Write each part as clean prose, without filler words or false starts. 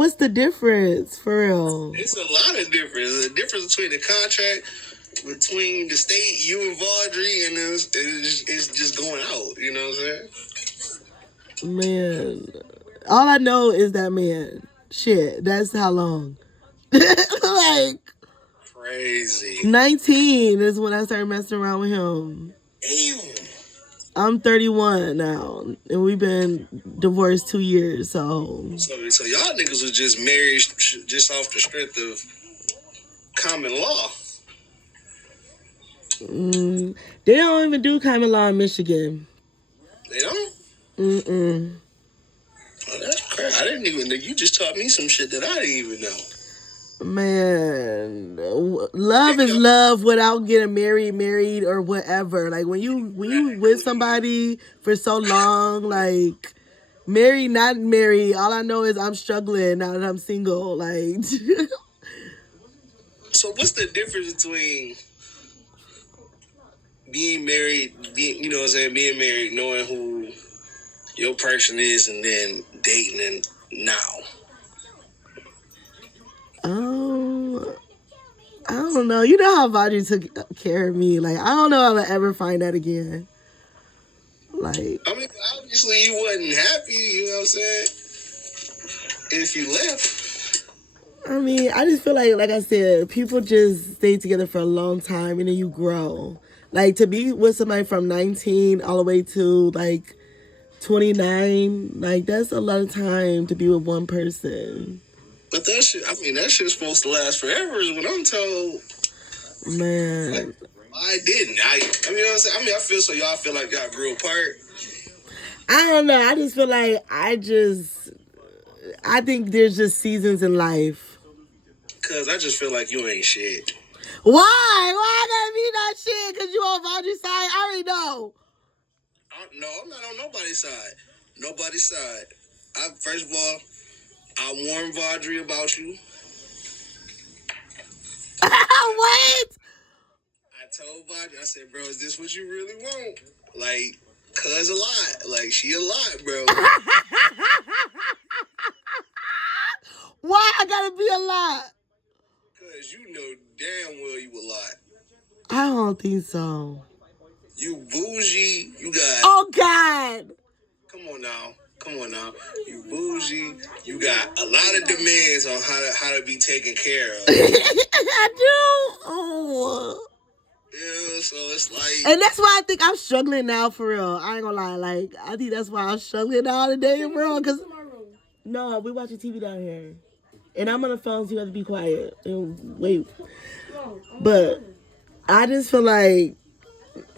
What's the difference for real? It's a lot of difference. The difference between the contract between the state, you and Vaudry, and it's just going out. You know what I'm saying? Man, all I know is that man. Shit, that's how long. Like Crazy. 19 is when I started messing around with him. Damn. I'm 31 now, and we've been divorced 2 years. So y'all niggas was just married just off the strength of common law. They don't even do common law in Michigan. They don't? Mm-mm. Oh, that's crazy. I didn't even know. You just taught me some shit that I didn't even know. Man, love is love without getting married or whatever. Like when you with somebody for so long, like married, not married. All I know is I'm struggling now that I'm single. Like, so what's the difference between being married, you know what I'm saying, being married, knowing who your person is, and then dating and now? I don't know. You know how Vaudry took care of me. Like, I don't know if I'll ever find that again. Like, I mean, obviously you wasn't happy, you know what I'm saying, if you left. I mean, I just feel like I said, people just stay together for a long time and then you grow. Like, to be with somebody from 19 all the way to, like, 29, like, that's a lot of time to be with one person. But that shit, I mean, that shit's supposed to last forever is what I'm told. Man. Like, I didn't. I mean, you know what I'm saying? I mean, I feel so y'all feel like y'all grew apart. I don't know. I just feel like I think there's just seasons in life. Cause I just feel like you ain't shit. Why? Why I gotta be that shit? Cause you on Vaudry's side? I already know. No, I'm not on nobody's side. Nobody's side. First of all, I warned Vaudry about you. What? I told Vaudry, I said, bro, is this what you really want? Like, cuz a lot. Like, she a lot, bro. Why I gotta be a lot? Cause you know damn well you a lot. I don't think so. You bougie. You got. Oh God. Come on now. You bougie. You got a lot of demands on how to be taken care of. I do. Oh. Yeah, so it's like. And that's why I think I'm struggling now for real. I ain't gonna lie. Like, I think that's why I'm struggling now today, bro. Cause no, we watching TV down here. And I'm on the phone, so you have to be quiet and wait. But I just feel like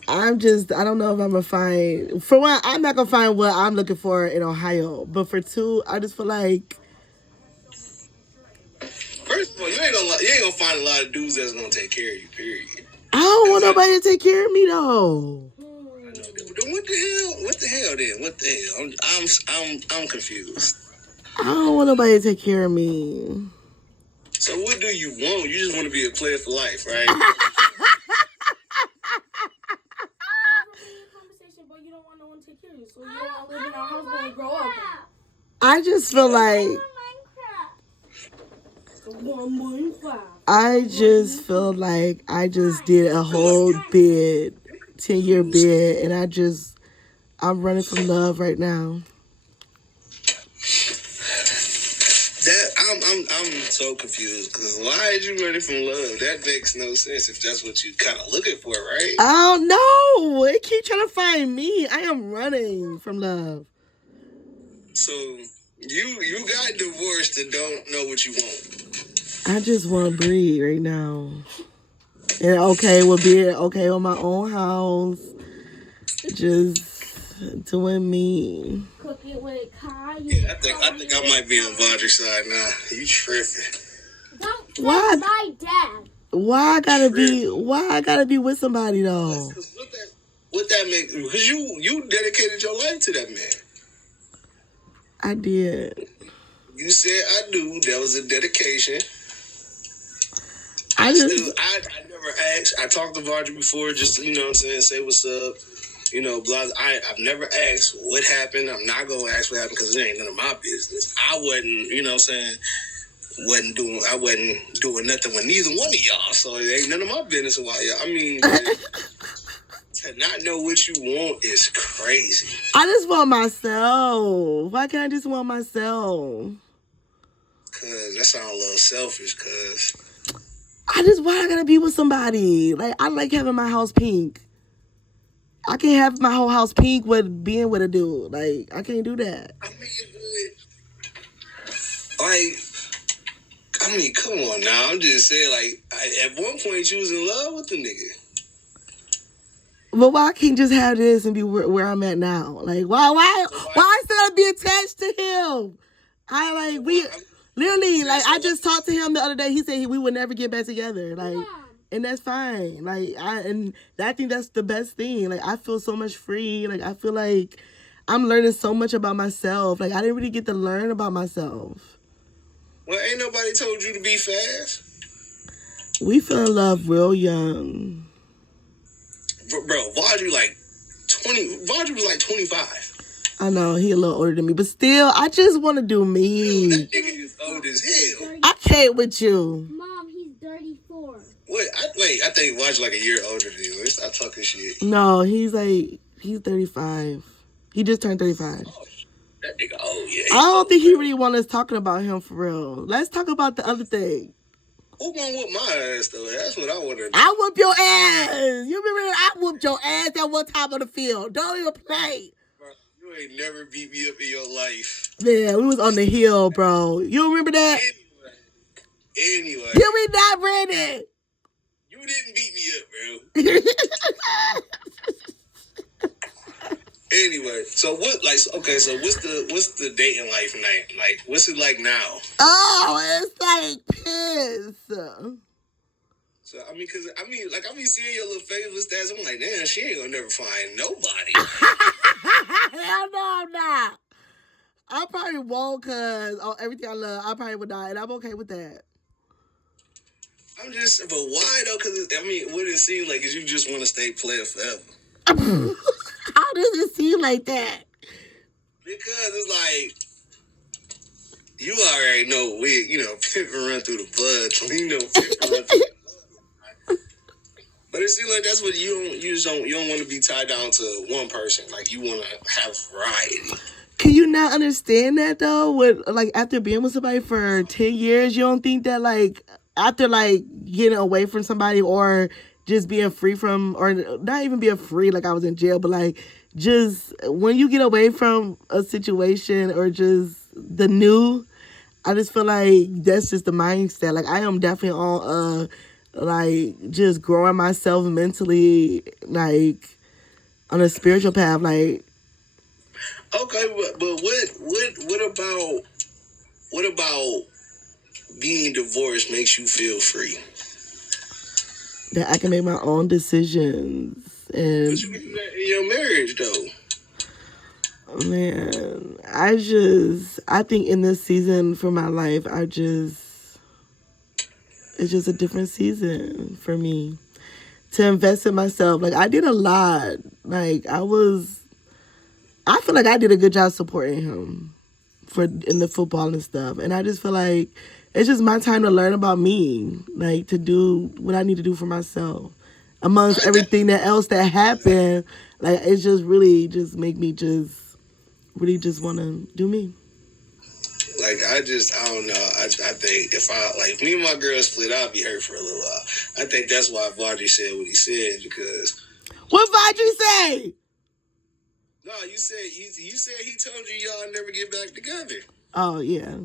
I don't know if I'm gonna find. For one, I'm not gonna find what I'm looking for in Ohio. But for two, I just feel like. First of all, you ain't gonna find a lot of dudes that's gonna take care of you. Period. I don't want nobody to take care of me though. I know that. Then what the hell? What the hell? Then what the hell? I'm confused. I don't want nobody to take care of me. So what do you want? You just want to be a player for life, right? I just feel like I just did a whole bid, 10-year bid, and I'm running from love right now. I'm so confused because why is you running from love? That makes no sense if that's what you kind of looking for, right? I don't know. It keep trying to find me. I am running from love. So you got divorced and don't know what you want. I just want to breathe right now. And okay, we'll be okay on my own house. Just doing me. Cooking with Kai. Yeah, I think I might be on Vaudry's side now. You tripping? Don't tell my dad. Why I gotta be with somebody though? What that make? Because you dedicated your life to that man. I did. You said I do. That was a dedication. I never asked. I talked to Vaudry before, just you know what I'm saying, say what's up. You know, I've never asked what happened. I'm not gonna ask what happened because it ain't none of my business. I wasn't, you know what I'm saying, I wasn't doing nothing with neither one of y'all. So it ain't none of my business why y'all. I mean, to not know what you want is crazy. I just want myself. Why can't I just want myself? Cause that sounds a little selfish, cause why I gotta be with somebody? Like, I like having my house pink. I can't have my whole house pink with being with a dude. Like, I can't do that. I mean, come on now. I'm just saying, like, at one point you was in love with the nigga. But why I can't just have this and be where I'm at now? Like, why still gotta be attached to him? Literally, like, I just talked to him the other day. He said we would never get back together. Like, and that's fine. Like, I think that's the best thing. Like, I feel so much free. Like, I feel like I'm learning so much about myself. Like, I didn't really get to learn about myself. Well, ain't nobody told you to be fast. We fell in love real young. Bro, Vardry like 20. Vardry was like 25. I know, he a little older than me, but still, I just want to do me. Dude, that nigga is old as hell. I can't with you. Mom, he's 34. I think Vardry like a year older than you. Let's stop talking shit. No, he's 35. He just turned 35. Oh, that nigga old, yeah. I don't think he really wants us talking about him for real. Let's talk about the other thing. Who gonna whoop my ass, though? That's what I want to know. I whoop your ass. You remember I whooped your ass at one time on the field. Don't even play. Bro, you ain't never beat me up in your life. Yeah, we was on the hill, bro. You remember that? Anyway. Did we not, Brandon? You didn't beat me up, bro. Anyway, so what? Like, okay, so what's the dating life like? What's it like now? Oh, it's like piss. So I mean, I be seeing your little favorite stats. I'm like, damn, she ain't gonna never find nobody. Hell no, I'm not. I probably won't, cause everything I love, I probably would die, and I'm okay with that. But why though? Cause what it seems like is you just want to stay player forever. How does it seem like that? Because it's like, you already know Pimpin' run through the blood. Pimpin' run through the blood. But it seems like that's what you don't want to be tied down to one person. Like, you want to have variety. Can you not understand that though? After being with somebody for 10 years, you don't think that after getting away from somebody or just being free from, or not even being free, like I was in jail, but just when you get away from a situation or just the new, I just feel like that's just the mindset. Like, I am definitely on just growing myself mentally, on a spiritual path. Okay, but what about being divorced makes you feel free? That I can make my own decisions. And but you can do that in your marriage, though. Man, I think in this season for my life, it's just a different season for me to invest in myself. Like, I did a lot. I feel like I did a good job supporting him in the football and stuff. And I just feel like it's just my time to learn about me, to do what I need to do for myself. Amongst everything else that happened, it's just really just make me just really just want to do me. I don't know. I think if me and my girl split, I'll be hurt for a little while. I think that's why Vardry said what he said, because... What Vardry say? No, you said he told you y'all never get back together. Oh, yeah.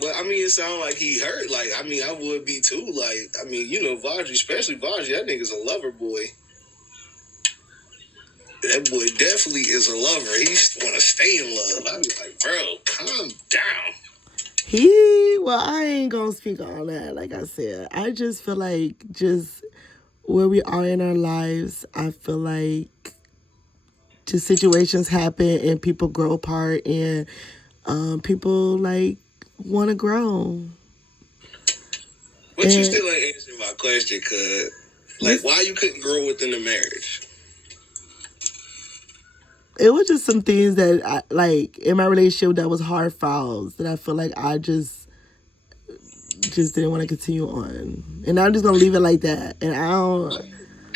But, it sounded like he hurt. I would be too. Vardry, especially Vardry, that nigga's a lover boy. That boy definitely is a lover. He want to stay in love. I be like, bro, calm down. I ain't gonna speak on that. Like I said, I just feel like just where we are in our lives, I feel like just situations happen and people grow apart and people want to grow. But you still ain't answering my question, cuz. Why you couldn't grow within the marriage? it was just some things that I like in my relationship that was hard fouls that I feel like I just didn't want to continue on, and I'm just gonna leave it like that. And I don't.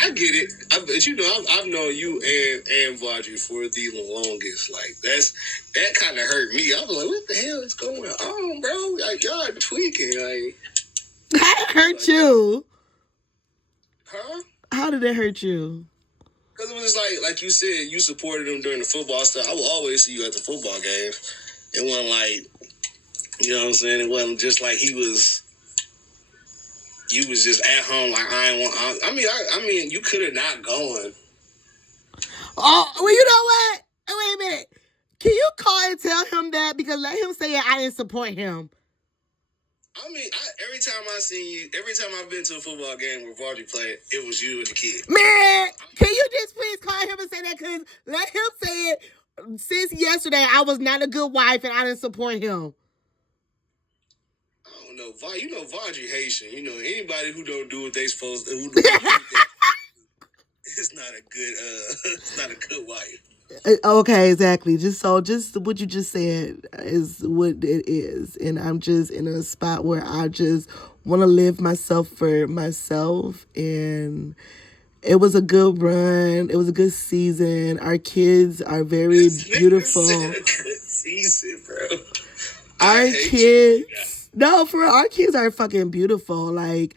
I get it, but you know, I've known you and Vladry for the longest. Like that kind of hurt me. I was like, what the hell is going on, bro? Like y'all tweaking, like. How it hurt you? Huh? How did it hurt you? Because it was just like you said, you supported him during the football stuff. I will always see you at the football games. It wasn't like, you know what I'm saying? It wasn't just like you was just at home like I ain't want. I mean, you could have not gone. Oh, well, you know what? Wait a minute. Can you call and tell him that? Because let him say I didn't support him. I mean, every time I see you, every time I've been to a football game where Vladry played, it was you and the kid. Man, can you just please call him and say that? Because let him say it. Since yesterday, I was not a good wife and I didn't support him. I don't know. You know, Vladry Haitian. You know, anybody who don't do what they supposed to, it's not a good, it's not a good wife. Okay, exactly. Just what you just said is what it is. And I'm just in a spot where I just want to live myself for myself. And it was a good run. It was a good season. Our kids are very beautiful. A good season, bro. Our kids, no, for real, our kids are fucking beautiful. Like,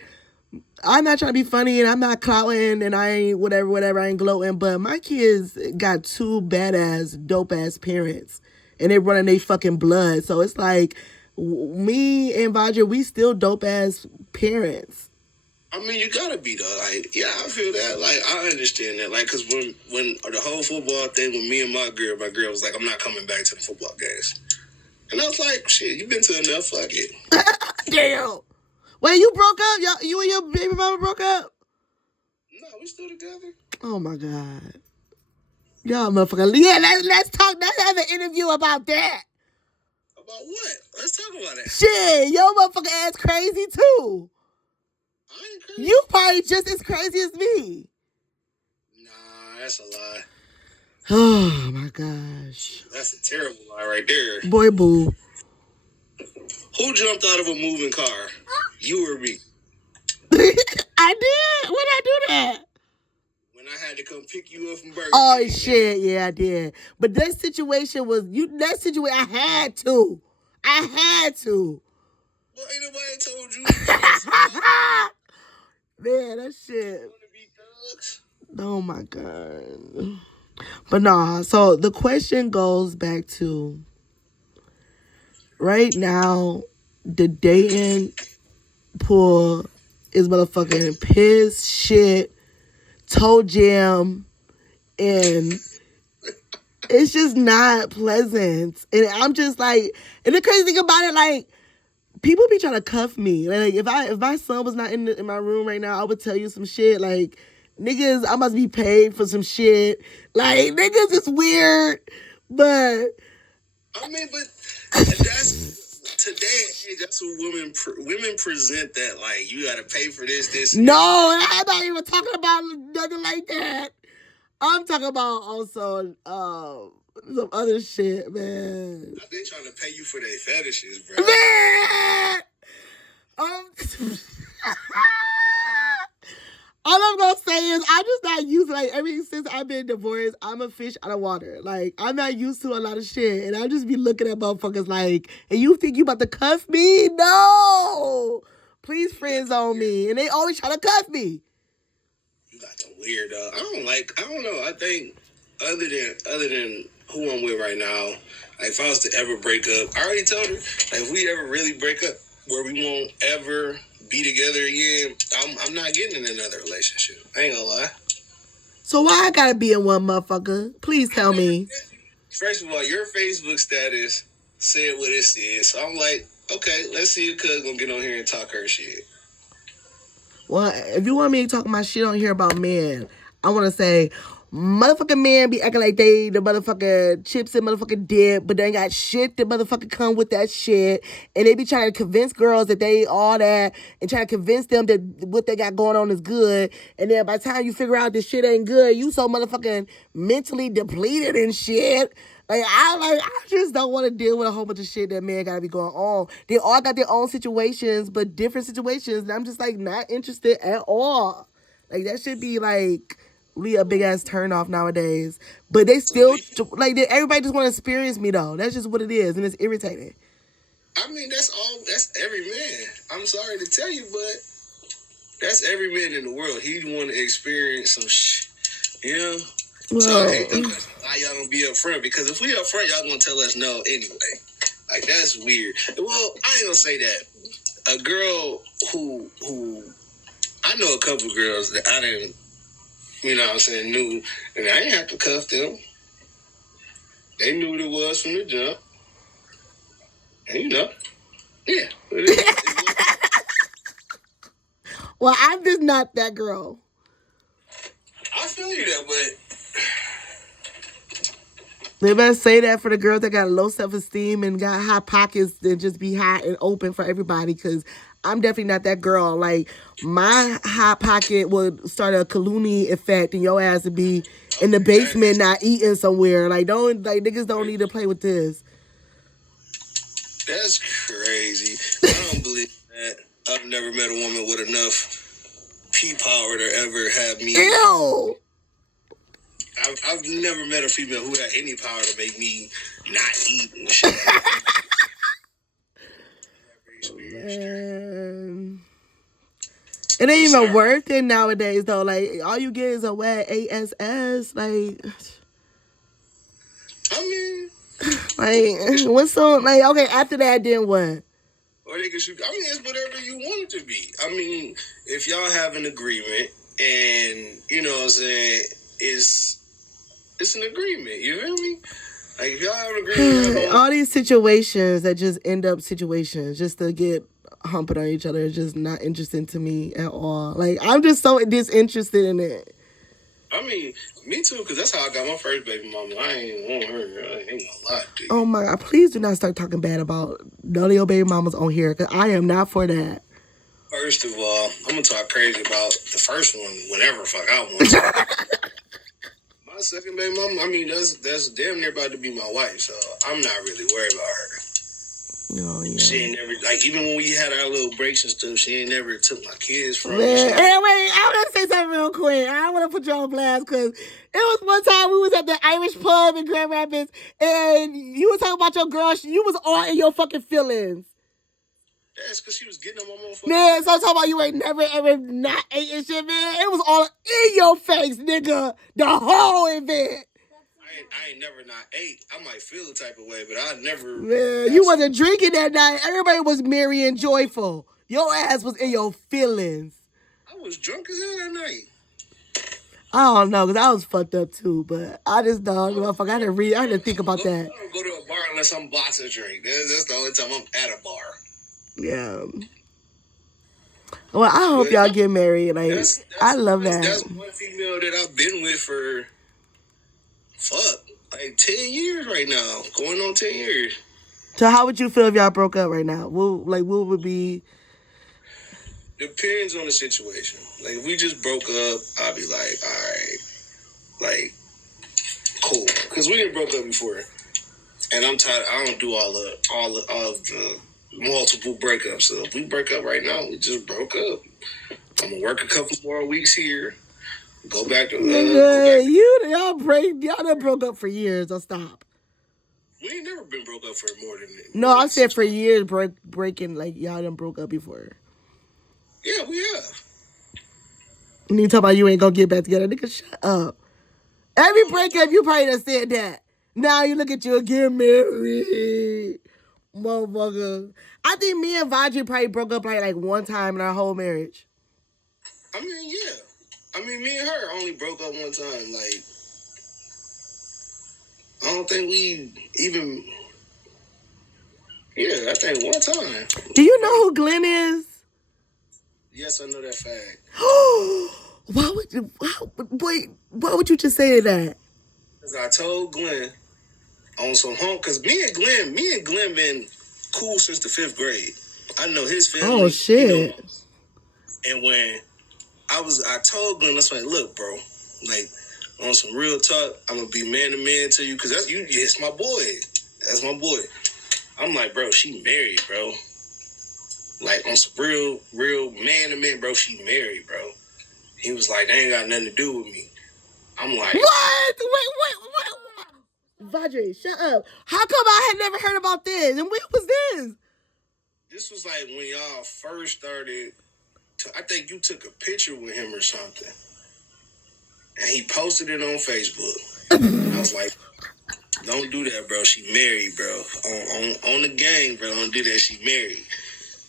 I'm not trying to be funny and I'm not clouting and I ain't whatever, I ain't gloating, but my kids got two badass, dope ass parents and they running their fucking blood. So it's like me and Vladry, we still dope ass parents. I mean, you gotta be though. Like, yeah, I feel that. Like, I understand that. Like, cause when the whole football thing with me and my girl was like, I'm not coming back to the football games. And I was like, shit, you've been to enough, fuck it. Damn. Wait, you broke up? You and your baby mama broke up? No, we still together. Oh my God. Y'all motherfucker. Yeah, let's talk. Let's have an interview about that. About what? Let's talk about it. Shit, your motherfucker ass crazy too. I ain't crazy. You probably just as crazy as me. Nah, that's a lie. Oh my gosh. That's a terrible lie right there. Boy, boo. Who jumped out of a moving car? You or me? I did. When I do that? When I had to come pick you up from Burger Oh King. shit, yeah, I did. But that situation was I had to. Well, ain't nobody told you. Man, that shit. Oh my God. But nah, so the question goes back to right now, the dating pool is motherfucking piss, shit, toe jam, and it's just not pleasant. And I'm just like, and the crazy thing about it, like, people be trying to cuff me. Like, if my son was not in my room right now, I would tell you some shit. Like, niggas, I must be paid for some shit. Like, niggas is weird, but I mean, but that's today. That's what women present that like you got to pay for this. No, I'm not even talking about nothing like that. I'm talking about also some other shit, man. They trying to pay you for their fetishes, bro. Man! All I'm gonna say is I'm just not used to, like, ever since I've been divorced, I'm a fish out of water. Like, I'm not used to a lot of shit. And I just be looking at motherfuckers like, and you think you about to cuff me? No! Please friend zone me. And they always try to cuff me. You got the weirdo. I don't know. I think other than who I'm with right now, like if I was to ever break up, I already told her, like if we ever really break up where we won't ever be together again, I'm not getting in another relationship. I ain't gonna lie. So why I gotta be in one, motherfucker? Please tell me. First of all, your Facebook status said what it said, so I'm like, okay, let's see if cuz gonna get on here and talk her shit. Well, if you want me to talk my shit on here about men, I want to say, Motherfucking men be acting like they the motherfucking chips and motherfucking dip, but they ain't got shit that motherfucking come with that shit. And they be trying to convince girls that they all that and trying to convince them that what they got going on is good. And then by the time you figure out this shit ain't good, you so motherfucking mentally depleted and shit. I just don't want to deal with a whole bunch of shit that men gotta be going on. They all got their own situations, but different situations. And I'm just like not interested at all. Like that should be like really a big ass turn off nowadays. But they still everybody just want to experience me though. That's just what it is, and it's irritating. I mean, that's every man. I'm sorry to tell you, but that's every man in the world. He want to experience some shit. You know? Well, So I hate the question why y'all gonna be up front, because if we up front, y'all gonna tell us no anyway. Like that's weird. Well, I ain't gonna say that. A girl who I know a couple girls that I didn't, you know what I'm saying, knew, and I ain't have to cuff them. They knew what it was from the jump. And you know, yeah. Well, I'm just not that girl. I feel you that, but They better say that for the girls that got low self-esteem and got high pockets and just be hot and open for everybody, because I'm definitely not that girl. Like, my hot pocket would start a Clooney effect and your ass would be in the basement not eating somewhere. Niggas don't need to play with this. That's crazy. I don't believe that. I've never met a woman with enough pea power to ever have me. Ew! I've never met a female who had any power to make me not eat and shit. Man. It ain't even worth it nowadays, though. Like, all you get is a wet ASS. Like, I mean, what's so, like, okay, after that, then what? Or they can shoot. I mean, it's whatever you want it to be. I mean, if y'all have an agreement and, you know what I'm saying, it's an agreement. You feel me? Like, if y'all have an agreement. All these situations that just end up situations just to get humping on each other is just not interesting to me at all. Like, I'm just so disinterested in it. I mean, me too, because that's how I got my first baby mama. I ain't want her. I ain't gonna lie to you. Oh my God, please do not start talking bad about none of your baby mamas on here, because I am not for that. First of all, I'm gonna talk crazy about the first one whenever fuck I want to. My second baby mama, I mean, that's damn near about to be my wife, so I'm not really worried about her. Oh, yeah. She ain't never, like, even when we had our little breaks and stuff, she ain't never took my kids from me. Hey, wait, I want to say something real quick. I want to put you on blast, because it was one time we was at the Irish pub in Grand Rapids, and you were talking about your girl. You was all in your fucking feelings. That's because she was getting on my motherfucker. Man, so I'm talking about you ain't never ever not ate and shit, man. It was all in your face, nigga. The whole event. I ain't never not ate. I might feel the type of way, but I never. Man, you wasn't drinking that night. Everybody was merry and joyful. Your ass was in your feelings. I was drunk as hell that night. I don't know, because I was fucked up too, but I just don't, motherfucker. I didn't think about that. I don't go to a bar unless I'm about to drink. That's the only time I'm at a bar. Yeah. Well, I hope y'all get married. Like, I love that. That's one female that I've been with for, like 10 years right now. Going on 10 years. So how would you feel if y'all broke up right now? What would be... Depends on the situation. Like, if we just broke up, I'll be like, all right, like, cool. Because we didn't broke up before. And I'm tired. I don't do all of the multiple breakups. So if we break up right now, we just broke up. I'm gonna work a couple more weeks here. Go back to y'all done broke up for years. Don't stop. We ain't never been broke up for more than. No, I said for years breaking, like y'all done broke up before. Yeah, we have. And you talk about you ain't gonna get back together, nigga. Shut up. Every breakup, you probably done said that. Now you look at you again, married, motherfucker. I think me and Vajra probably broke up like one time in our whole marriage. I mean, yeah. I mean, me and her only broke up one time. Like, I don't think we even. Yeah, I think one time. Do you know who Glenn is? Yes, I know that fact. Why would you? Wait, what would you just say to that? Because I told Glenn on some home, because me and Glenn been cool since the 5th grade. I know his family. Oh shit! And when I told Glenn, that's like, look, bro, like on some real talk, I'm gonna be man to man to you, because that's you. It's my boy. That's my boy. I'm like, bro, she married, bro. Like on some real man to man, bro. She married, bro. He was like, they ain't got nothing to do with me. I'm like, what? Wait. Vajre, shut up. How come I had never heard about this? And when was this? This was like when y'all first started. I think you took a picture with him or something, and he posted it on Facebook. And I was like, don't do that, bro. She married, bro. On the gang, bro. Don't do that. She married.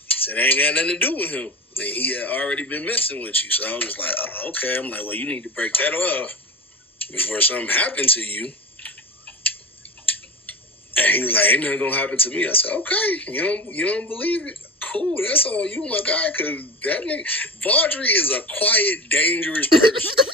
So they ain't got nothing to do with him. Like, he had already been messing with you. So I was like, oh, okay. I'm like, well, you need to break that off before something happened to you. And he was like, ain't nothing gonna happen to me. I said, okay, you don't believe it? Cool, that's all you, my guy, because that nigga, Vajre is a quiet, dangerous person.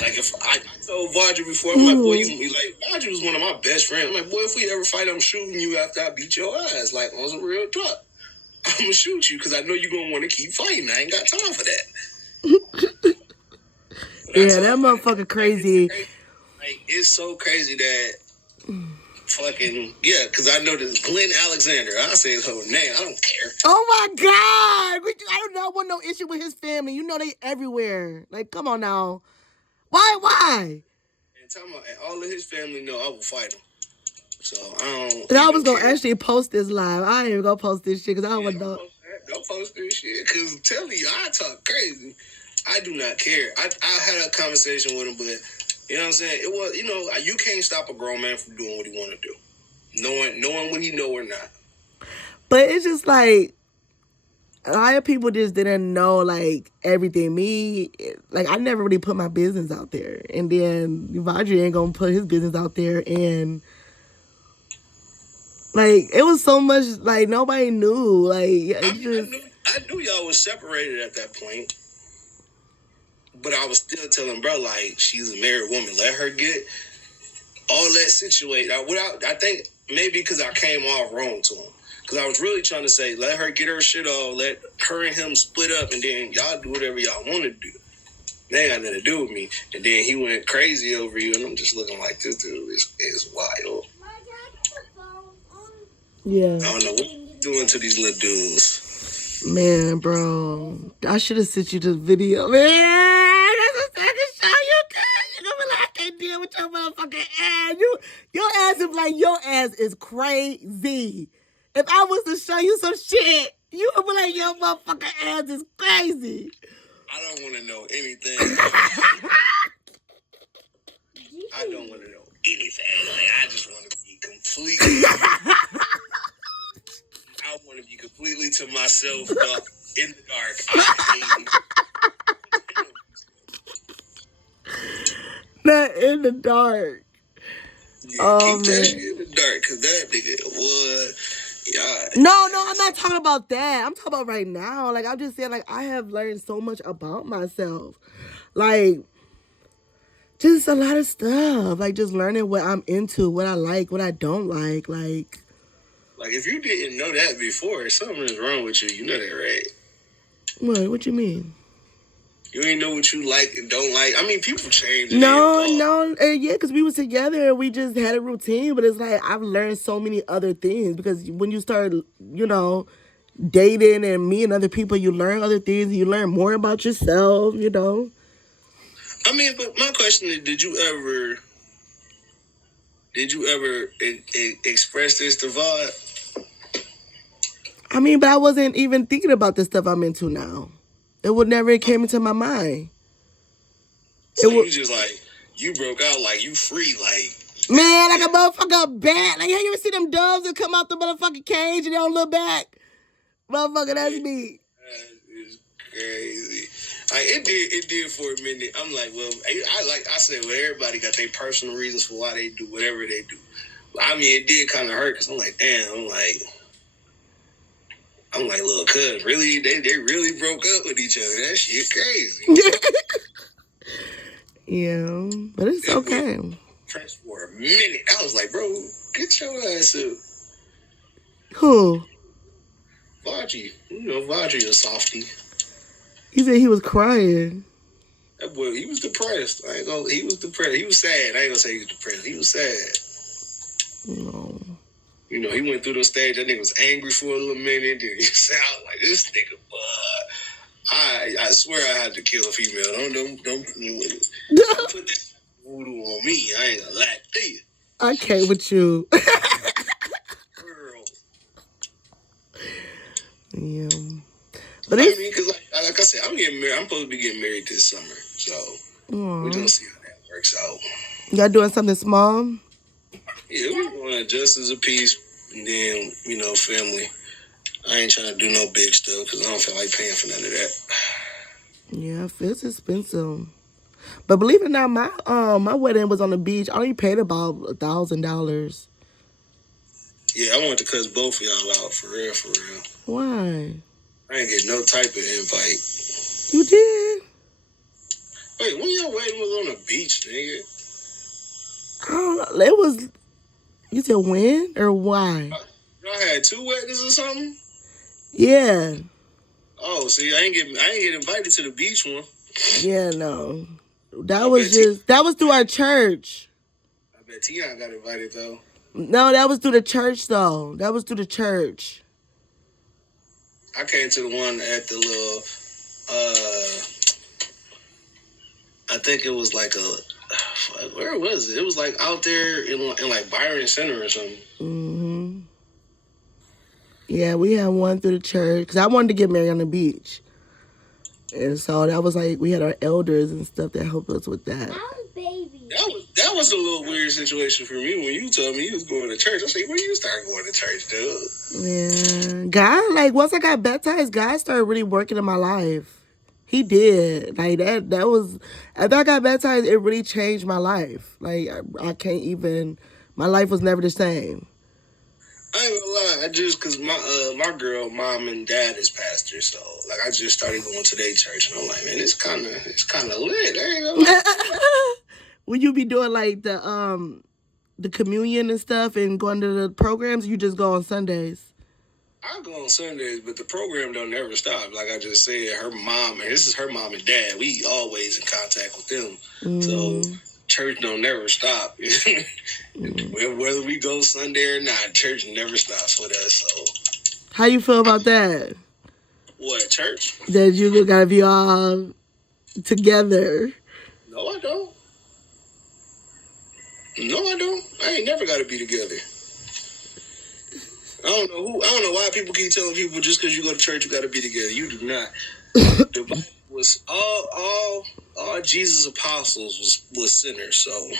Like, if I told Vajre before, I'm like, boy, Vajre was one of my best friends. I'm like, boy, if we ever fight, I'm shooting you after I beat your ass. Like, on some real talk. I'm gonna shoot you, because I know you're gonna want to keep fighting. I ain't got time for that. Yeah, that motherfucker crazy. Like, it's so crazy that fucking, yeah, because I know this Glenn Alexander. I'll say his whole name. I don't care. Oh my God. I do not want no issue with his family. You know they everywhere. Like, come on now. Why? And tell me, and all of his family know I will fight him. So I don't. And I was going to actually post this live. I ain't even going to post this shit because I don't want to. Don't post this shit, because I'm telling you, I talk crazy. I do not care. I had a conversation with him, but you know what I'm saying? It was, you can't stop a grown man from doing what he want to do. Knowing what he know or not. But it's just like, a lot of people just didn't know, like, everything. Me, like, I never really put my business out there. And then Vajre ain't going to put his business out there. And, like, it was so much, like, nobody knew. Like, I knew y'all was separated at that point. But I was still telling bro, like, she's a married woman. Let her get all that situated. I think maybe because I came off wrong to him. Because I was really trying to say, let her get her shit off. Let her and him split up. And then y'all do whatever y'all want to do. They ain't got nothing to do with me. And then he went crazy over you. And I'm just looking like, this dude is wild. Yeah. I don't know what you're doing to these little dudes. Man, bro. I should have sent you the video. Man, I can show you, guys. You're going to be like, I can't deal with your motherfucking ass. Your ass is like, your ass is crazy. If I was to show you some shit, you would be like, your motherfucking ass is crazy. I don't want to know anything. I don't want to know anything. Like, I just want to be completely... I want to be completely to myself in the dark. Not in the dark. Yeah, keep that shit in the dark, because that nigga was... Yeah. No, I'm not talking about that. I'm talking about right now. Like, I'm just saying, like, I have learned so much about myself. Like, just a lot of stuff. Like, just learning what I'm into, what I like, what I don't like. Like, if you didn't know that before, something is wrong with you. You know that, right? What you mean? You ain't know what you like and don't like. I mean, people change. No, yeah, because we was together and we just had a routine. But it's like, I've learned so many other things, because when you start, dating and meeting other people, you learn other things. You learn more about yourself, I mean, but my question is, did you ever express this to Vod? I mean, but I wasn't even thinking about the stuff I'm into now. It would never came into my mind. So you just like, you broke out like you free, like... Man, like a motherfucker bat. Like, have you ever seen them doves that come out the motherfucking cage and they don't look back? Motherfucker, that's me. That is crazy. Like, it did for a minute. I'm like, well, I said, well, everybody got their personal reasons for why they do whatever they do. I mean, it did kind of hurt, because I'm like, damn, I'm like, look, cuz, really, they really broke up with each other. That shit crazy. Yeah, but it's okay. Press for a minute. I was like, bro, get your ass up. Who? Vaji. You know, Vaji a softie. He said he was crying. That boy, he was depressed. He was depressed. He was sad. I ain't gonna say he was depressed. He was sad. No. You know, he went through the stage. That nigga was angry for a little minute. Then he said, I was like, this nigga, I swear I had to kill a female. Don't put that voodoo on me. I ain't gonna lie to you. I can't with you. Girl. Yeah. But I mean, because like I said, I'm getting married. I'm supposed to be getting married this summer. So we're gonna see how that works out. Y'all doing something small? Yeah, we're going just as a piece, and then, you know, family. I ain't trying to do no big stuff because I don't feel like paying for none of that. Yeah, it's expensive. But believe it or not, my wedding was on the beach. I only paid about $1,000. Yeah, I want to cuss both of y'all out, for real, for real. Why? I ain't get no type of invite. You did? Wait, when your wedding was on the beach, nigga? I don't know. It was. You said when or why? Y'all had 2 weddings or something? Yeah. Oh, see, I ain't get invited to the beach one. Yeah, no. That was through our church. I bet Tion got invited though. No, that was through the church though. That was through the church. I came to the one at the little, I think it was like where was it? It was like out there in like Byron Center or something. Mm-hmm. Yeah, we had one through the church because I wanted to get married on the beach. And so that was like, we had our elders and stuff that helped us with that. That was a little weird situation for me when you told me you was going to church. I said, when you start going to church, dude? Yeah. God, like, once I got baptized, God started really working in my life. He did. Like, that was, after I got baptized, it really changed my life. Like, I can't even, my life was never the same. I ain't gonna lie, because my girl, mom and dad is pastors, so like I just started going to their church, and I'm like, man, it's kind of lit. I ain't gonna lie. Will you be doing like the communion and stuff and going to the programs? You just go on Sundays? I go on Sundays, but the program don't ever stop. Like I just said, this is her mom and dad. We always in contact with them, so church don't never stop. Whether we go Sunday or not, church never stops with us. So, how you feel about that? What, church? That you gotta be all together. No, I don't. I ain't never gotta be together. I don't know why people keep telling people just because you go to church you gotta be together. You do not. The Bible was all Jesus' apostles was sinners, so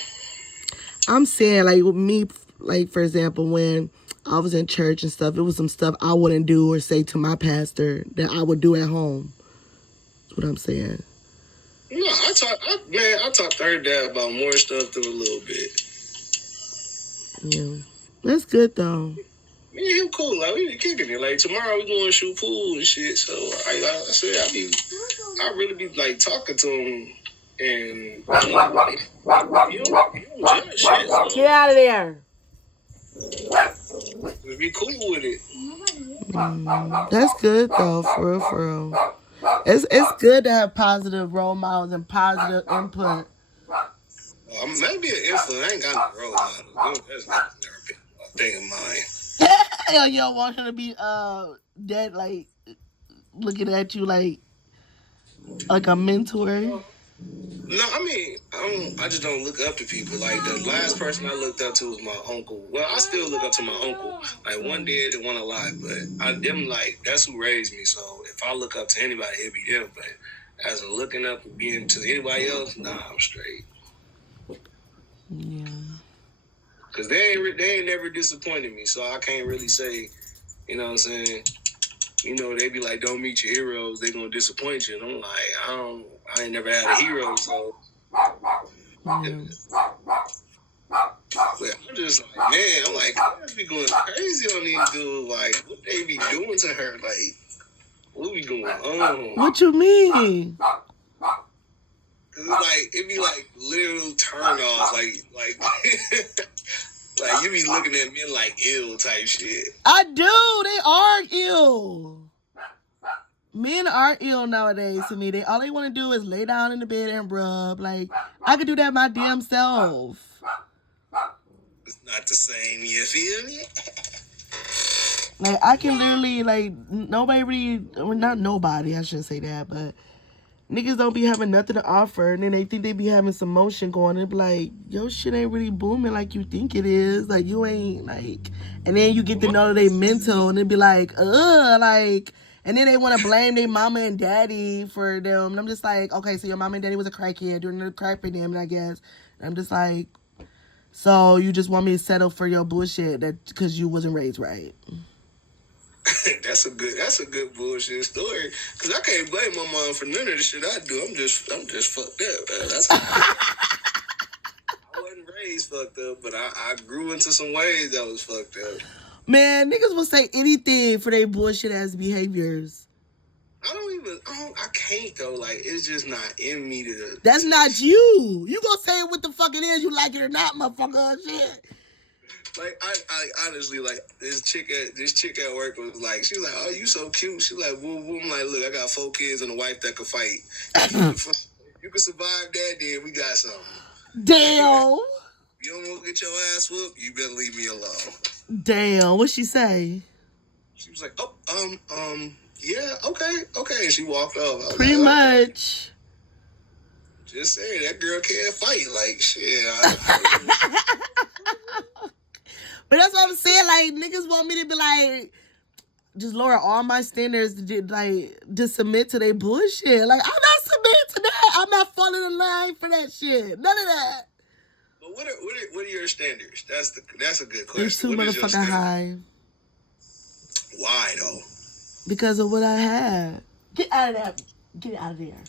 I'm saying, like, with me, like, for example, when I was in church and stuff, it was some stuff I wouldn't do or say to my pastor that I would do at home. That's what I'm saying. No, I talked to her dad about more stuff than a little bit. Yeah. That's good, though. Me and him cool. Like, we be kicking it. Like, tomorrow we going to shoot pool and shit. So, I said, I really be, like, talking to him. And, like, you don't judge shit. So. Get out of there. We be cool with it. That's good, though, for real, for real. It's good to have positive role models and positive input. Maybe an influence. I ain't got no role model. That's never been a thing of mine. You don't want him to be dead, like, looking at you like a mentor. No, I mean, I just don't look up to people. Like, the last person I looked up to was my uncle. Well, I still look up to my uncle. Like, one dead and one alive. But them, like, that's who raised me. So if I look up to anybody, it'd be them. But as a looking up and being to anybody else, nah, I'm straight. Yeah. Because they ain't never disappointed me. So I can't really say, you know what I'm saying? You know, they be like, don't meet your heroes. They gonna disappoint you. And I'm like, I ain't never had a hero, so. Yeah. But I'm just like, man, I'm like, I be going crazy on these dudes. Like, what they be doing to her? Like, what be going on? What you mean? Cause it's like, it be like little turn offs. Like, like you be looking at men like ill type shit. I do. They are ill. Men are ill nowadays to me. All they want to do is lay down in the bed and rub. Like, I could do that my damn self. It's not the same, you feel me? Like, I can literally, like, nobody really, well, not nobody, I shouldn't say that, but niggas don't be having nothing to offer, and then they think they be having some motion going, and be like, yo, shit ain't really booming like you think it is. Like, you ain't, like, and then you get to know they mental, and they be like, like, and then they want to blame their mama and daddy for them, and I'm just like, okay, so your mama and daddy was a crackhead doing the crack for them, I guess. And I'm just like, so you just want me to settle for your bullshit that because you wasn't raised right. That's a good bullshit story. Cause I can't blame my mom for none of the shit I do. I'm just fucked up. Man. That's I wasn't raised fucked up, but I grew into some ways that was fucked up. Man, niggas will say anything for their bullshit ass behaviors. I can't though. Like, it's just not in me to. That's not you. You gonna say what the fuck it is, you like it or not, motherfucker. Shit. Like, I honestly, like, this chick at work was like, she was like, oh, you so cute. She was like, woo, woo. I'm like, look, I got 4 kids and a wife that can fight. You can survive that, then we got something. Damn. You don't want to get your ass whooped, you better leave me alone. Damn. What'd she say? She was like, yeah, okay. And she walked off. Pretty like, much. Okay. Just saying, that girl can't fight. Like, shit. But that's what I'm saying. Like, niggas want me to be like, just lower all my standards to submit to their bullshit. Like, I'm not submitting to that. I'm not falling in line for that shit. None of that. But what are your standards? That's a good question. They're too motherfucking high. Why though? Because of what I had. Get out of that. Get out of there.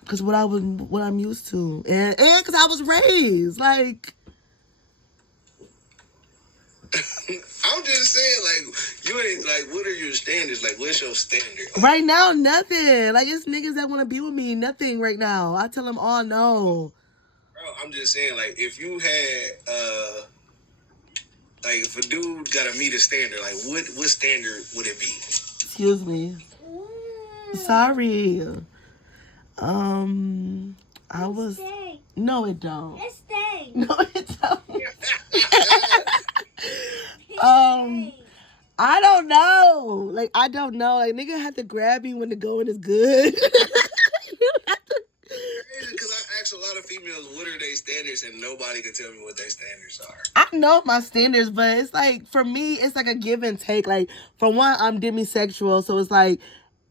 Because what I'm used to, and because I was raised like. I'm just saying, like, you ain't, like, what are your standards? Like, what's your standard? Right now, nothing. Like, it's niggas that want to be with me. Nothing right now. I tell them all no. Bro, I'm just saying, like, if you had, like, if a dude got to meet a standard, like, what standard would it be? Excuse me. Sorry. I was... Stay. No, it don't. Let's stay. No, it don't. I don't know. Like, I don't know. Like, nigga have to grab me when the going is good. Because I ask a lot of females, what are their standards, and nobody can tell me what their standards are. I know my standards, but it's like, for me, it's like a give and take. Like, for one, I'm demisexual, so it's like,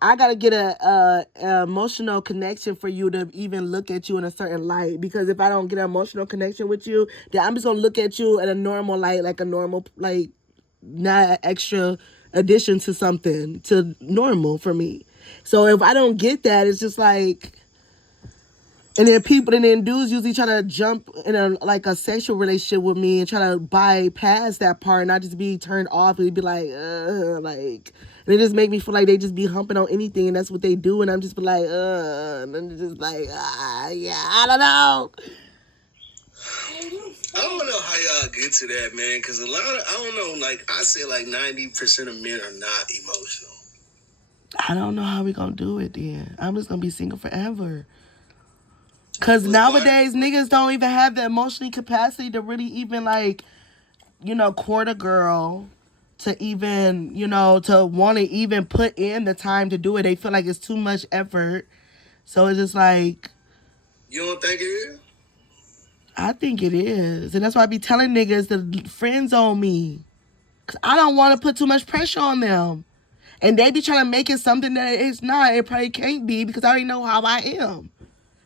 I gotta get a emotional connection for you to even look at you in a certain light. Because if I don't get an emotional connection with you, then I'm just gonna look at you in a normal light, like a normal, like, not an extra addition to something, to normal for me. So if I don't get that, it's just like, and then dudes usually try to jump in a sexual relationship with me and try to bypass that part and not just be turned off and be like, like, and it just make me feel like they just be humping on anything and that's what they do, and I'm just be like, and then it's just like, yeah, I don't know. I don't know how y'all get to that, man, because I don't know, like, I say like 90% of men are not emotional. I don't know how we gonna do it then. I'm just gonna be single forever. Because nowadays, niggas don't even have the emotional capacity to really even, like, court a girl, to even, to want to even put in the time to do it. They feel like it's too much effort. So it's just like... You don't think it is? I think it is. And that's why I be telling niggas to friend zone me. Because I don't want to put too much pressure on them. And they be trying to make it something that it's not. It probably can't be because I already know how I am.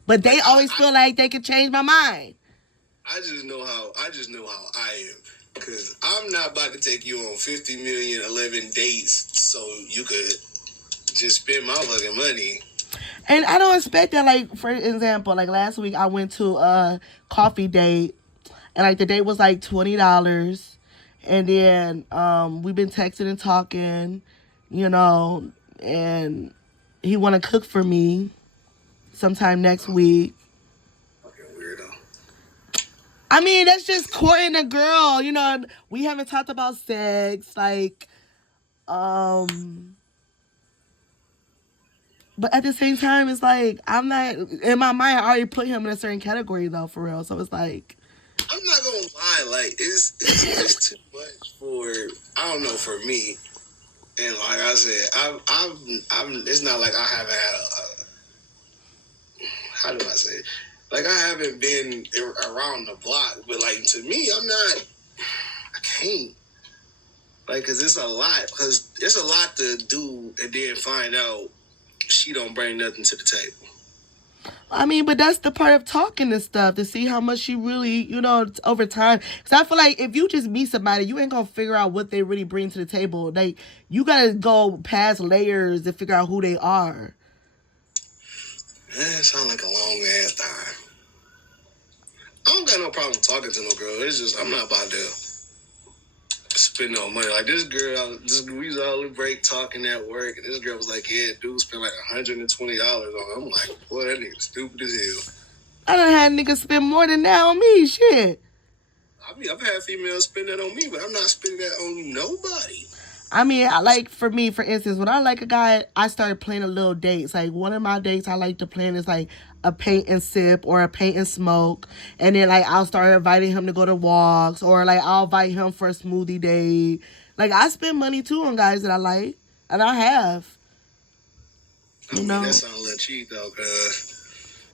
But they always feel like they can change my mind. I just know how I am. Because I'm not about to take you on 50 million 11 dates so you could just spend my fucking money. And I don't expect that. Like, for example, like last week I went to a coffee date. and like the date was like $20, and then we've been texting and talking, you know, and he want to cook for me sometime next week. Fucking weirdo. I mean, that's just courting a girl, you know. We haven't talked about sex, like, but at the same time, it's like I'm not in my mind. I already put him in a certain category though, for real. So it's like I'm not gonna lie, like it's too much for I don't know for me. And like I said, I've it's not like I haven't had a how do I say it? Like I haven't been around the block, but like to me, I can't. Like, cause it's a lot, cause it's a lot to do and then find out she don't bring nothing to the table. I mean, but that's the part of talking and stuff to see how much she really, you know, over time. Because I feel like if you just meet somebody, you ain't gonna figure out what they really bring to the table. Like you gotta go past layers to figure out who they are. That sounds like a long ass time. I don't got no problem talking to no girl. It's just I'm not about to spend no money. Like this girl, we was all in break talking at work, and this girl was like, "Yeah, dude, spent like $120 on." I'm like, "Boy, that nigga stupid as hell." I done had niggas spend more than that on me. Shit. I mean, I've had females spend that on me, but I'm not spending that on nobody. I mean, I like, for me, for instance, when I like a guy, I started planning little dates. Like, one of my dates I like to plan is, like, a paint and sip or a paint and smoke. And then, like, I'll start inviting him to go to walks. Or, like, I'll invite him for a smoothie date. Like, I spend money, too, on guys that I like. And I have. I mean, that sounds a little cheap, though, cuz...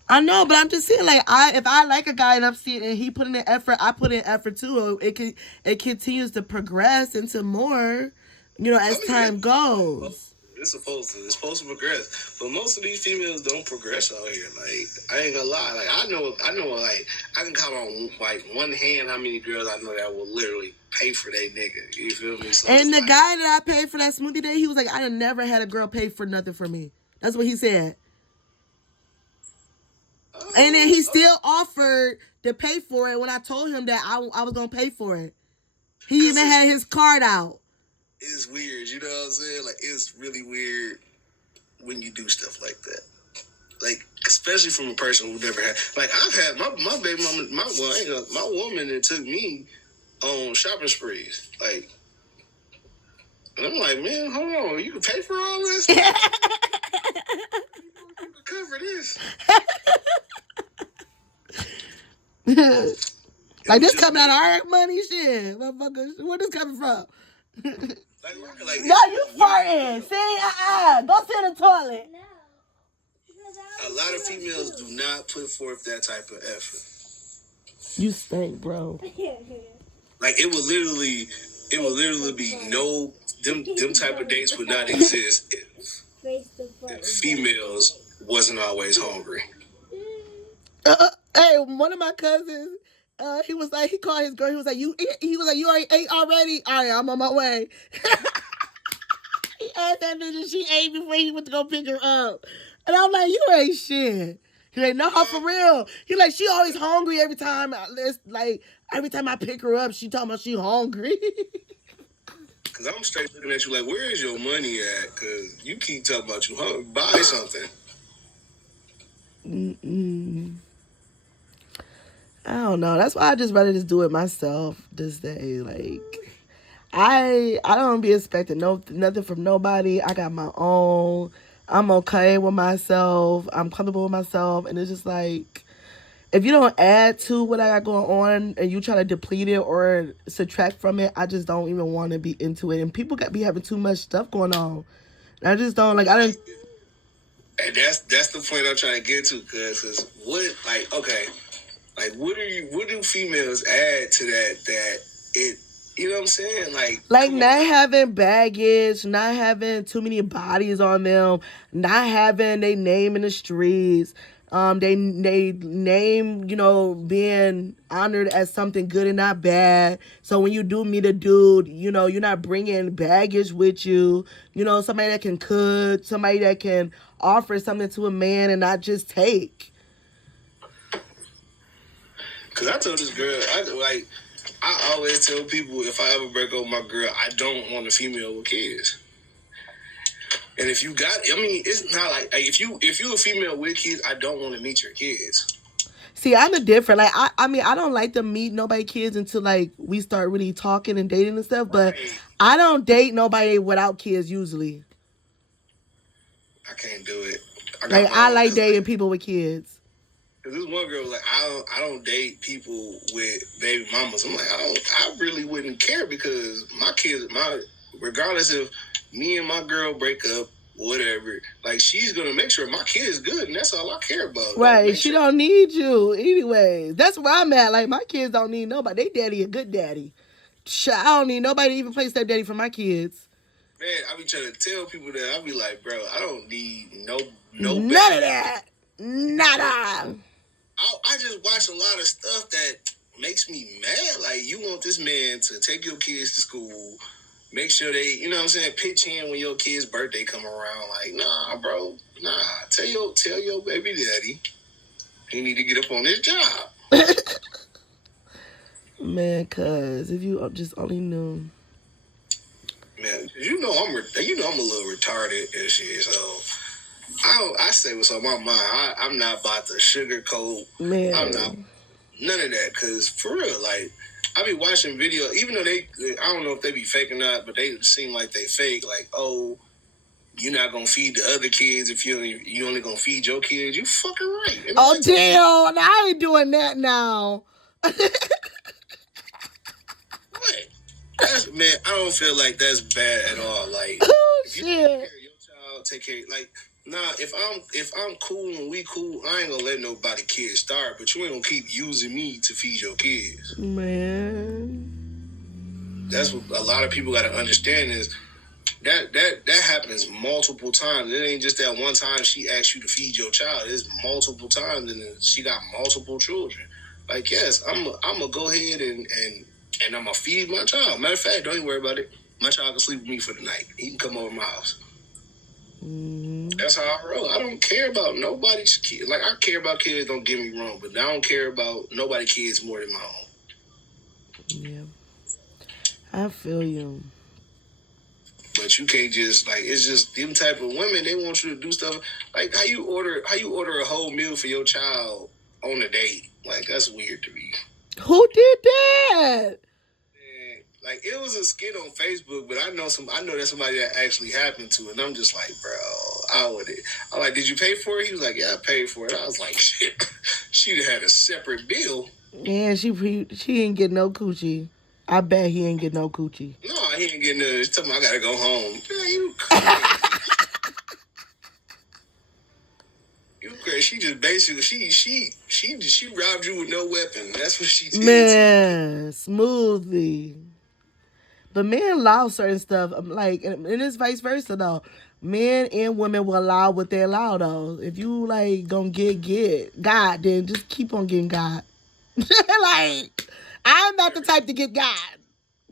I know, but I'm just saying, like, if I like a guy and I'm seeing and he put in the effort, I put in effort, too. It continues to progress into more, you know, as time goes. It's supposed to progress, but most of these females don't progress out here. Like I ain't gonna lie, like I know, like I can count on like one hand how many girls I know that will literally pay for their nigga. You feel me? So and the guy that I paid for that smoothie day, he was like, I done never had a girl pay for nothing for me. That's what he said. And then he still offered to pay for it when I told him that I was gonna pay for it. He even had his card out. It's weird, you know what I'm saying? Like, it's really weird when you do stuff like that. Like, especially from a person who never had... Like, I've had my baby mama... My woman that took me on shopping sprees. Like, and I'm like, man, hold on. You can pay for all this? You can cover this. Like, this coming out of our money? Shit. Motherfucker, where this coming from? Like, no, you farting. See, go sit in the toilet. A lot of females do not put forth that type of effort. You stink, bro. Like it would literally be no them type of dates would not exist if females wasn't always hungry. Hey, one of my cousins. He was like, he called his girl. He was like, you already ate already? All right, I'm on my way. He asked that bitch and she ate before he went to go pick her up. And I'm like, you ain't shit. He like, no, for real. He like, she always hungry every time. It's like, every time I pick her up, she talking about she hungry. Cause I'm straight looking at you like, where is your money at? Cause you keep talking about you hungry. Buy something. I don't know. That's why I just rather just do it myself this day. Like, I don't be expecting nothing from nobody. I got my own. I'm okay with myself. I'm comfortable with myself. And it's just like, if you don't add to what I got going on and you try to deplete it or subtract from it, I just don't even want to be into it. And people be having too much stuff going on. And I just don't, like, I didn't. And that's the point I'm trying to get to, cause what, like, okay. Like, what do females add to that it, you know what I'm saying? Like not having baggage, not having too many bodies on them, not having their name in the streets, they name, you know, being honored as something good and not bad. So when you do meet a dude, you know, you're not bringing baggage with you. You know, somebody that can cook, somebody that can offer something to a man and not just take. Cause I told this girl, I always tell people if I ever break up with my girl, I don't want a female with kids. And if you got, I mean, it's not like if you a female with kids, I don't want to meet your kids. See, I'm a different. Like, I mean, I don't like to meet nobody kids until like we start really talking and dating and stuff. But Right. I don't date nobody without kids usually. I can't do it. Like, I like dating people with kids. Cause this one girl was like, I don't date people with baby mamas. I'm like, I really wouldn't care because my kids, regardless if me and my girl break up, whatever, like she's gonna make sure my kid's good, and that's all I care about. Right. Like, She don't need you anyways. That's where I'm at. Like, my kids don't need nobody. They daddy a good daddy. I don't need nobody to even play stepdaddy for my kids. Man, I be trying to tell people that. I be like, bro, I don't need no None of that. Nada. I just watch a lot of stuff that makes me mad. Like, you want this man to take your kids to school, make sure they, you know what I'm saying, pitch in when your kid's birthday come around. Like, nah, bro, nah. Tell your baby daddy he need to get up on his job. Man, cuz if you just only knew. Man, you know I'm a little retarded and shit, so I say what's on my mind. I'm not about to sugarcoat. Man. I'm not none of that, because for real, like, I be watching video, even though I don't know if they be fake or not, but they seem like they fake. Like, oh, you're not gonna feed the other kids if you only gonna feed your kids. You fucking right. And Oh, like, damn. I ain't doing that now. what? Man, I don't feel like that's bad at all. Like, Oh, if you shit. take care of your child, take care. Like, nah, if I'm cool and we cool, I ain't gonna let nobody kids starve. But you ain't gonna keep using me to feed your kids. Man. That's what a lot of people got to understand is that happens multiple times. It ain't just that one time she asked you to feed your child. It's multiple times, and then she got multiple children. Like, yes, I'm gonna go ahead and I'm gonna feed my child. Matter of fact, don't even worry about it. My child can sleep with me for the night. He can come over my house. Mm-hmm. That's how I roll. I don't care about nobody's kid. Like, I care about kids, don't get me wrong, but I don't care about nobody's kids more than my own. Yeah. I feel you. But you can't just, like, it's just them type of women, they want you to do stuff. Like, how you order a whole meal for your child on a date. Like, that's weird to me. Who did that? And, like, it was a skit on Facebook, but I know that's somebody that actually happened to, and I'm just like, bro, I'm like, did you pay for it? He was like, yeah, I paid for it. I was like, shit, she'd had a separate bill. Yeah, she ain't get no coochie. I bet he ain't get no coochie. No, he ain't getting no. He's telling me I gotta go home. Man, you crazy. You crazy. She just basically she robbed you with no weapon. That's what she did. Man, smoothly. But men allow certain stuff, like, and it's vice versa though. Men and women will allow what they allow though. If you like gonna get God, then just keep on getting God. Like, I'm not the type to get God.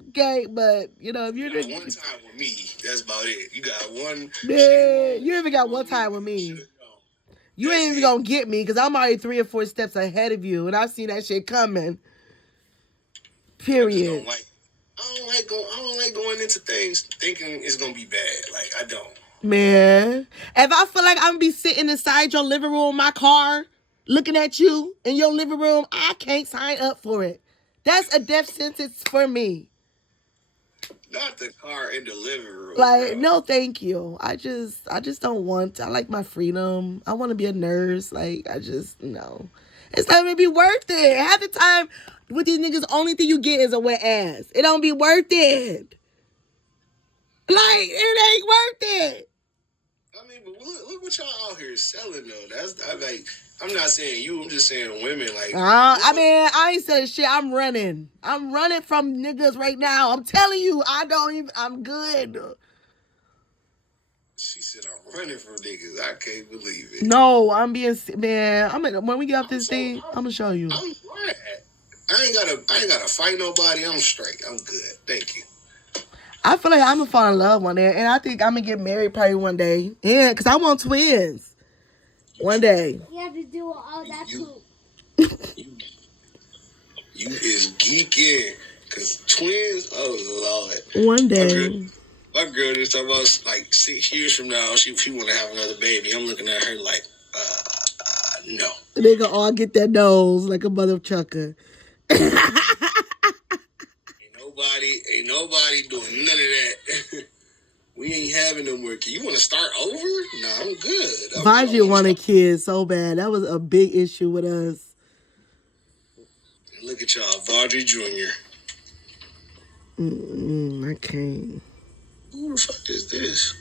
Okay, but you know, if you're You got one time with me, that's about it. You got one. Yeah, you even got one time with me. You ain't even gonna get me because I'm already 3 or 4 steps ahead of you, and I've seen that shit coming. Period. I don't like going into things thinking it's gonna be bad. Like, I don't. Man, if I feel like I'm gonna be sitting inside your living room in my car, looking at you in your living room, I can't sign up for it. That's a death sentence for me. Not the car in the living room. Like, bro. no, thank you. I just don't want. I like my freedom. I want to be a nurse. Like, no. It's not gonna be worth it. Half the time with these niggas, only thing you get is a wet ass. It don't be worth it. Like, it ain't worth it. I mean, but look what y'all out here selling though. I'm not saying you. I'm just saying women. Like, I mean, I ain't saying shit. I'm running from niggas right now. I'm telling you, I'm good. She said I'm running from niggas. I can't believe it. No, I'm being, man. When we get off this thing, I'm gonna show you. I'm right. I ain't gotta fight nobody. I'm straight. I'm good. Thank you. I feel like I'm gonna fall in love one day, and I think I'm gonna get married probably one day. Yeah, because I want twins. One day. You have to do all that poop. You is geeking. Cause twins, oh Lord. One day. My girl just talking about like 6 years from now, she want to have another baby. I'm looking at her like, no. They gonna all get their nose like a mother chucker. Ain't nobody doing none of that. We ain't having no more kids. You want to start over? No, I'm good. Vaji wanted kids so bad. That was a big issue with us. Look at y'all, Vaji Jr. I can't. Who the fuck is this?